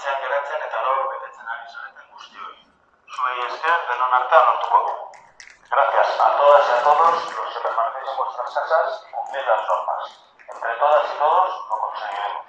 etxean geratzen eta gaur betetzen ari zareten guztioi. Zuei esker, denon artean lortuko dugu. Gracias a todas y a todos los que permanecéis en vuestras casas y cumplid las normas. Entre todas y todos lo conseguiremos.